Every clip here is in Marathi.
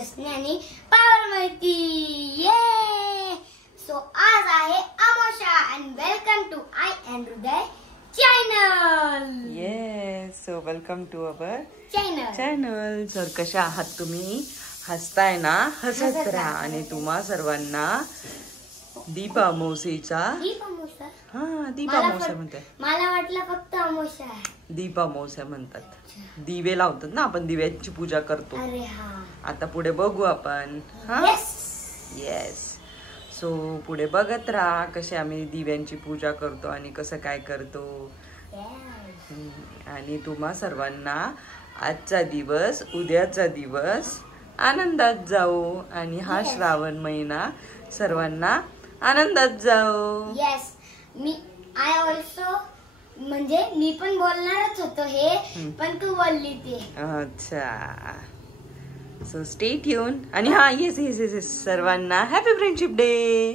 रसने आणि पावरमती. ये सो आज आहे अमावस्या and welcome to I and Hriday channel. Yes, so welcome to our channel. Sir कशा आहात तुम्ही? हसताय ना? हसत राहा. आणि तुम्हा सर्वांना दीपा अमावस्येचा दीपा अमावस्या म्हणतात. मला वाटलं फक्त अमावस्या आहे. दीपा अमावस्या म्हणतात. दिवे लावतात ना आपण, दिव्याची पूजा करतो. अरे हा, आता पुढे बघू आपण. हा येस. सो पुढे बघत राहा कसे आम्ही दिव्यांची पूजा करतो आणि कसं काय करतो. आणि तुम्हा सर्वांना आजचा दिवस उद्याचा दिवस आनंदात जाऊ आणि हा श्रावण महिना सर्वांना आनंदात जाऊ. येस, मी आय ऑल्सो म्हणजे मी पण बोलणारच होतो हे, पण तू बोलली ते. अच्छा, सो स्टे ट्यून. आणि हा येस येस येस सर्वांना happy friendship day.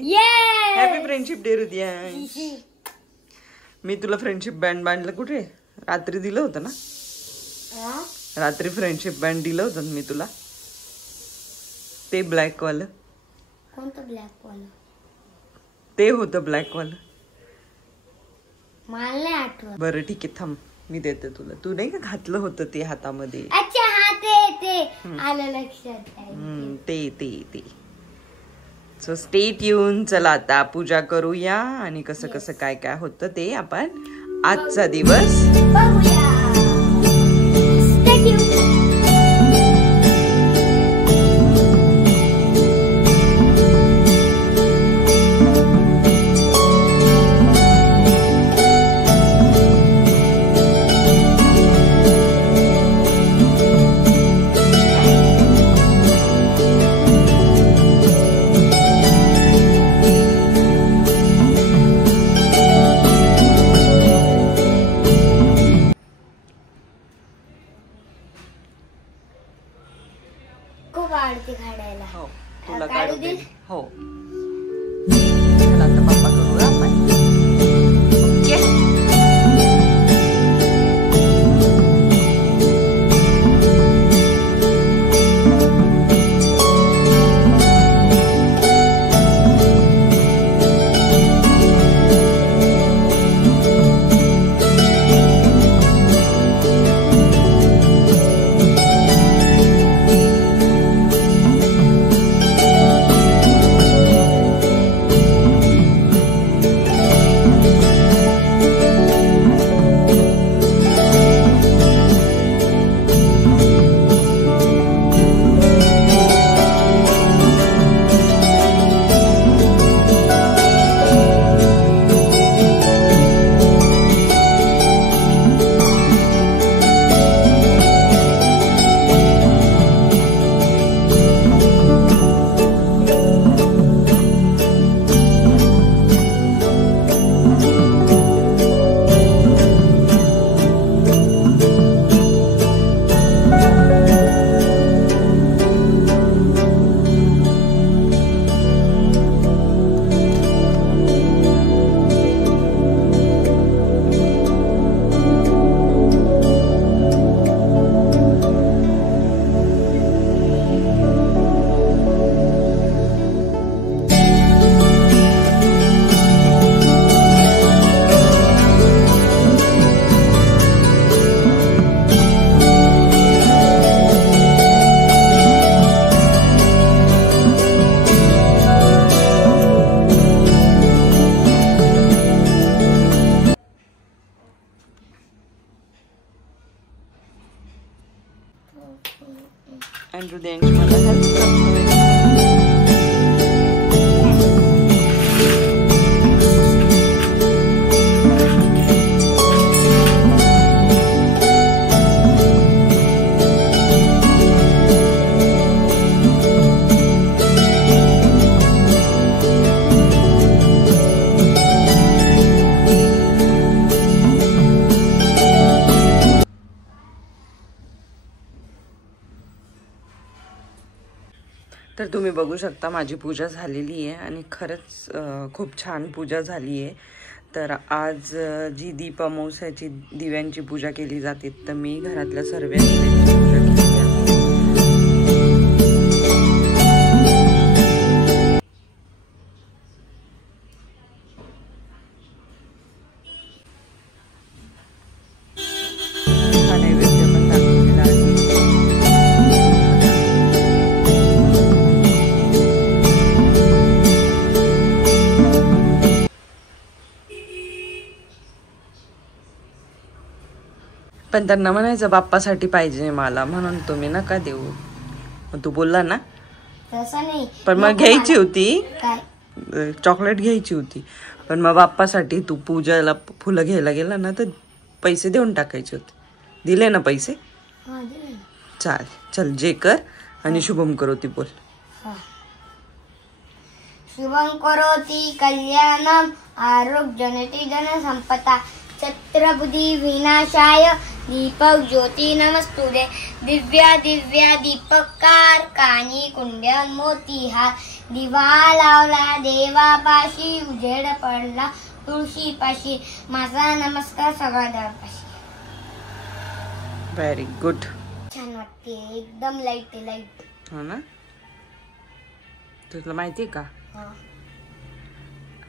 Happy friendship day Hridayansh. मी तुला फ्रेंडशिप बँड बांधलं कुठे? रात्री दिलं होतं ना? रात्री फ्रेंडशिप बँड दिलं होतं मी तुला. ते ब्लॅक वालं. कोणतं ब्लॅक वालं? ते होतं ब्लॅक वालं. मला नाही आठवत. बरं ठीक आहे, थांब मी देते तुला. तू नाही का घातलं होतं ते हातामध्ये? अच्छा हा, ते आलं लक्षात. ते सो स्टे ट्यून. चला आता पूजा करूया आणि कसं कसं काय काय होतं ते आपण आजचा दिवस बघूया. Stay tune. खूप आवडते काढायला. हो, तुला काढू काढू दे. दे? हो, चला आता पप्पा करूया आपण. ओके. आणि हृदयांश मला हेल्प करतोय. तर तुम्ही बघू शकता माझी पूजा झालेली आहे आणि खरंच खूप छान पूजा झाली आहे. तर आज जी दीप अमावस्याची दिव्यांची पूजा केली जाते, तर मी घरातल्या सर्व दिव्यांची पूजा केली आहे. पण त्यांना म्हणायचं बाप्पासाठी पाहिजे मला, म्हणून तुम्ही नका देऊ. मग तू बोलला ना. तसं नाही, पण मग घ्यायची होती, काय चॉकलेट घ्यायची होती, पण मग बाप्पासाठी तू पूजाला फुलं घ्यायला गेला ना तर पैसे देऊन टाकायचे होते. दिले ना पैसे. हा दे. चाल चल जे कर आणि शुभम करोती बोल. शुभं करोति कल्याणं आरोग्यजनति धनसम्पदा छत्रबुद्धि विनाशाय दीपक ज्योति नमस्तुते दिव्या दिव्या दीपकार कानी कुंडल मोतीहार दिवा लावला देवापाशी उजेड पडला तुळशीपाशी माझा नमस्कार सगळ्या देवापाशी. Very good. छान वाटते एकदम लाईट. हो ना. तुला माहितीये का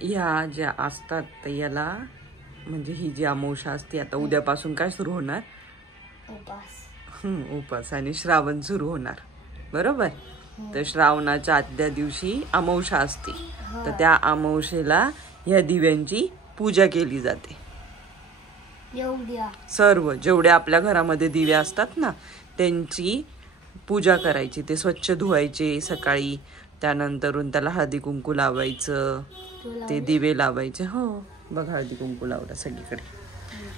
या ज्या असतात याला म्हणजे ही जी अमावस्या असते आता उद्यापासून काय सुरू होणार. उपास आणि श्रावण सुरू होणार बरोबर. तर श्रावणाच्या आदल्या दिवशी अमावस्या असते. तर त्या अमावस्येला या दिव्यांची पूजा केली जाते. सर्व जेवढे आपल्या घरामध्ये दिवे असतात ना त्यांची पूजा करायची. ते स्वच्छ धुवायचे सकाळी, त्यानंतरून त्याला हळदी कुंकू लावायचं, ते दिवे लावायचे. हो बघ हळदी कुंकू लावला सगळीकडे.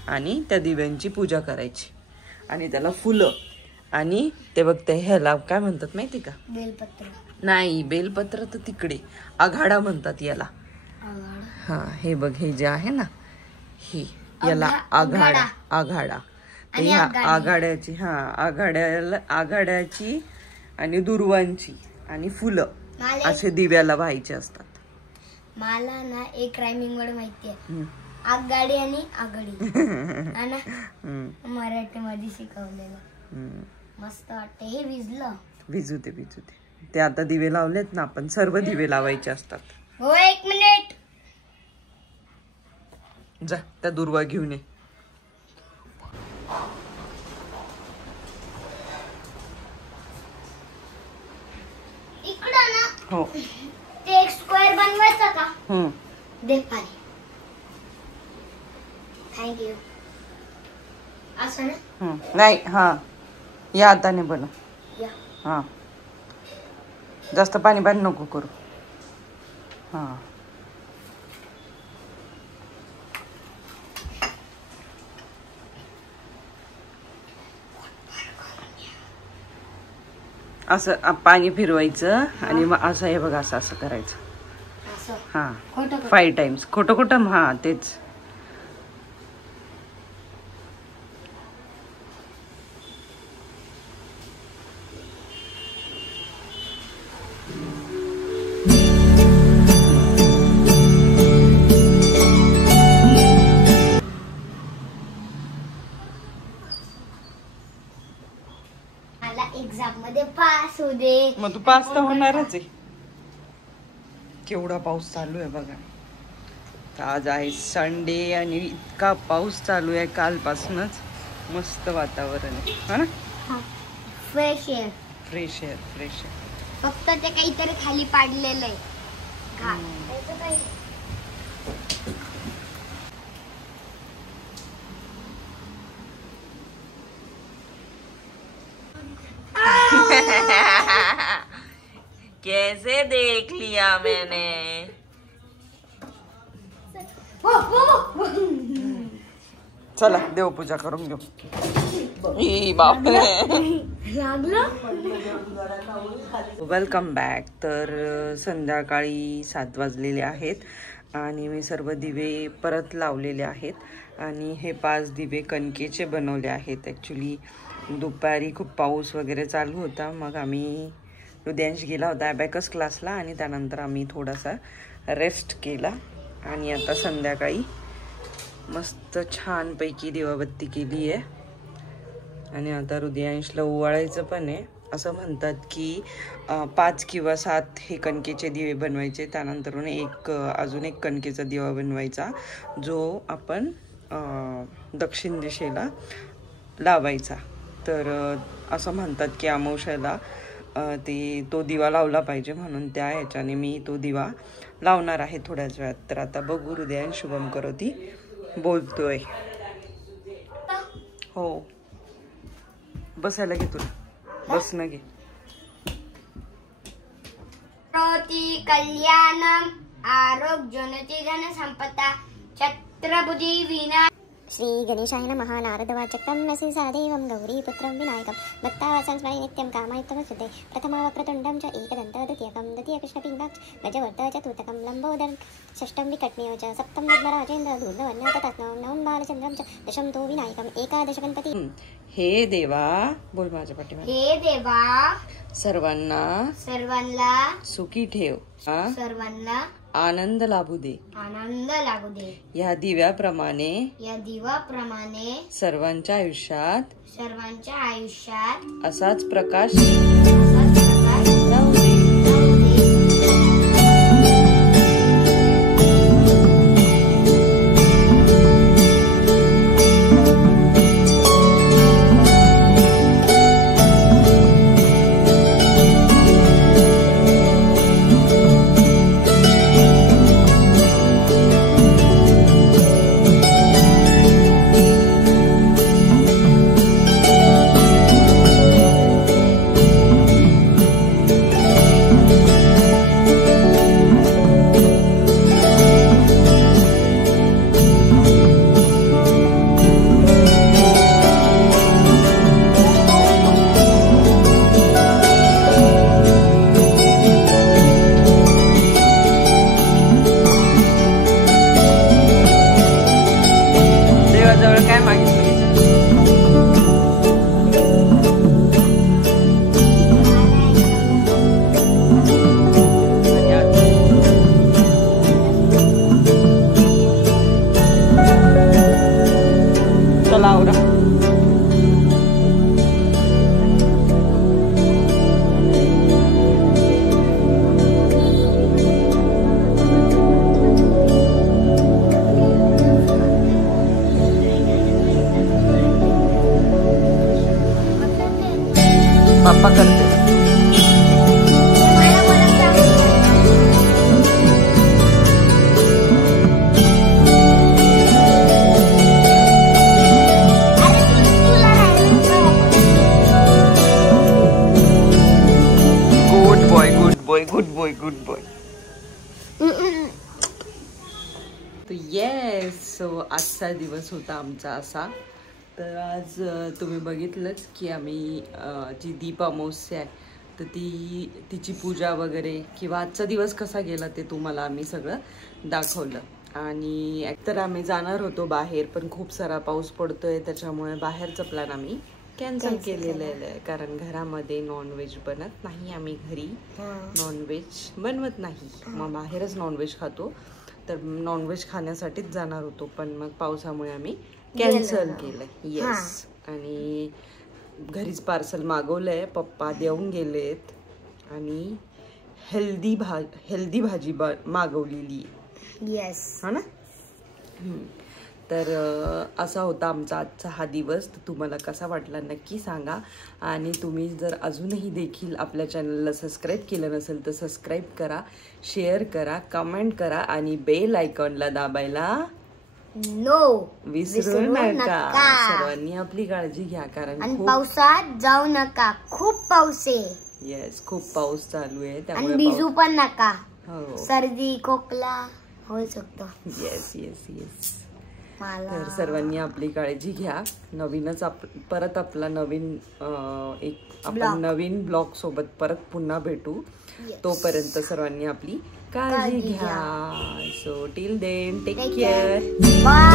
आणि त्या दिव्यांची पूजा करायची आणि त्याला फुलं आणि ते बघ ते ह्याला काय म्हणतात माहिती का. बेलपत्र नाही, बेलपत्र तर तिकडे आघाडा म्हणतात याला. हा हे बघ हे जे आहे ना हे याला आघाडा. ह्या आघाड्याची आघाड्याची आणि दुर्वांची आणि फुलं असे दिव्याला व्हायचे असतात. मला ना एक रायमिंग वर्ड माहितीये, आगगाडी आणि आघाडी. मराठीमध्ये शिकवलेलं मस्त वाटते. हे विजू दे. ते आता दिवे लावलेत ना आपण, सर्व दिवे लावायचे असतात. हो 1 मिनिट. जा त्या दुर्वा घेऊन ये. इकडं ना हो ते एक स्क्वेअर बनवायचा का. दे पाणी. थँक्यू. असं ना नाही. हा या हाताने बनव. हा जास्त पाणी नको करू. हा असं पाणी फिरवायचं आणि मग असं हे बघा असं करायचं. हा 5 टाइम्स. खोटं हा तेच. एक्झाम मध्ये पास होऊ दे. मग तू पास तर होणारच आहे. केवढा पाऊस चालू आहे बघा. आज आहे संडे आणि इतका पाऊस चालू आहे कालपासूनच. मस्त वातावरण आहे हा ना. Fresh air. फक्त ते काहीतरी खाली पाडलेलं आहे. कैसे देख लिया मैंने. चला देवपूजा करून घेऊ. Welcome back. तर संध्याकाळी 7 वाजलेले आहेत आणि मी सर्व दिवे परत लावलेले आहेत आणि हे 5 दिवे कणकेचे बनवले आहेत. ॲक्च्युली दुपारी खूप पाऊस वगैरे चालू होता, मग आम्ही हृदयांश गेला होता ॲबॅकस क्लासला आणि त्यानंतर आम्ही थोडासा रेस्ट केला आणि आता संध्याकाळी मस्त छानपैकी दिवाबत्ती केली आहे आणि आता हृदयांशला ओवाळायचं पण आहे. असं म्हणतात की 5 किंवा 7 हे कणकेचे दिवे बनवायचे, त्यानंतर अजून एक कणकेचा दिवा बनवायचा जो आपण दक्षिण दिशेला लावायचा. तर असं म्हणतात की अमावस्याला तो दिवा लावला पाहिजे, म्हणून त्या ह्याच्याने मी तो दिवा लावणार आहे थोड्याच वेळात. तर आता बघू हृदयान शुभम करोती बोलतोय. हो बसायला घे तुला, बसणं घे. करोति कल्याणम आरोग्योन्नति धन संपदा छत्रपती विना. श्री गणेशाय नमः. नारदवाचक्तं नसि सदेवं गौरीपुत्रं विनायकं भक्तावासं स्मरे नित्यं कामयुक्तमस्तुते. प्रथमा वक्रतुण्डं च एकदन्तं द्वितीयकं द्वितीयकृष्णपिङ्गाक्ष गजवर्ध चतुर्थकं लम्बोदरं षष्ठं विकट्ण्यो च सप्तं विघ्नराजेन्द्र धूर्धवर्णं ततस्नवं नवं बालचन्द्रं च दशं तु विनायकं एकादश गणपती. हे देवा, बोल माझ्या पाठीमागे. हे देवा सर्वांना सुखी ठेव, सर्वांना आनंद लाभू दे. आनंद लागू दे. या दिव्याप्रमाणे या दिवाप्रमाणे सर्वांच्या आयुष्यात असाच प्रकाश असाच प्रकाश राहू दे. काय मागितलं? चला आवरा. पप्पा करते. Good boy. तो येस, सो आजचा दिवस होता आमचा असा. तर आज तुम्ही बघितलंच की आम्ही जी दीप अमावस्या आहे तर तिची पूजा वगैरे किंवा आजचा दिवस कसा गेला ते तुम्हाला आम्ही सगळं दाखवलं. आणि एकतर आम्ही जाणार होतो बाहेर, पण खूप सारा पाऊस पडतोय त्याच्यामुळे बाहेरचं प्लॅन आम्ही कॅन्सल केलेलं आहे. कारण घरामध्ये नॉनव्हेज बनत नाही, आम्ही घरी नॉनव्हेज बनवत नाही, मग बाहेरच नॉनव्हेज खातो. तर नॉनव्हेज खाण्यासाठीच जाणार होतो, पण मग पावसामुळे आम्ही कॅन्सल केलं. येस. आणि घरीच पार्सल मागवलंय, पप्पा देऊन गेलेत. आणि हेल्दी भाजी मागवलेली. येस, हा ना. तर असा होता आमचा आजचा हा दिवस. तर तुम्हाला कसा वाटला नक्की सांगा. आणि तुम्ही जर अजूनही देखील आपल्या चॅनलला सबस्क्राईब केलं नसेल तर सबस्क्राईब करा, शेअर करा, कमेंट करा आणि बेल आयकॉनला दाबायला विसरू नका. सर्वांनी आपली काळजी घ्या, कारण पावसात जाऊ नका, खूप पाऊस आहे. येस, खूप पाऊस चालू आहे, आणि त्यामुळे भिजू पण नका. हो, सर्दी खोकला होऊ शकतो. Yes yes yes. तर सर्वांनी आपली काळजी घ्या. नवीनच परत आपला नवीन आपण नवीन ब्लॉग सोबत परत पुन्हा भेटू. तोपर्यंत सर्वांनी आपली काळजी घ्या. So till then take care. Bye.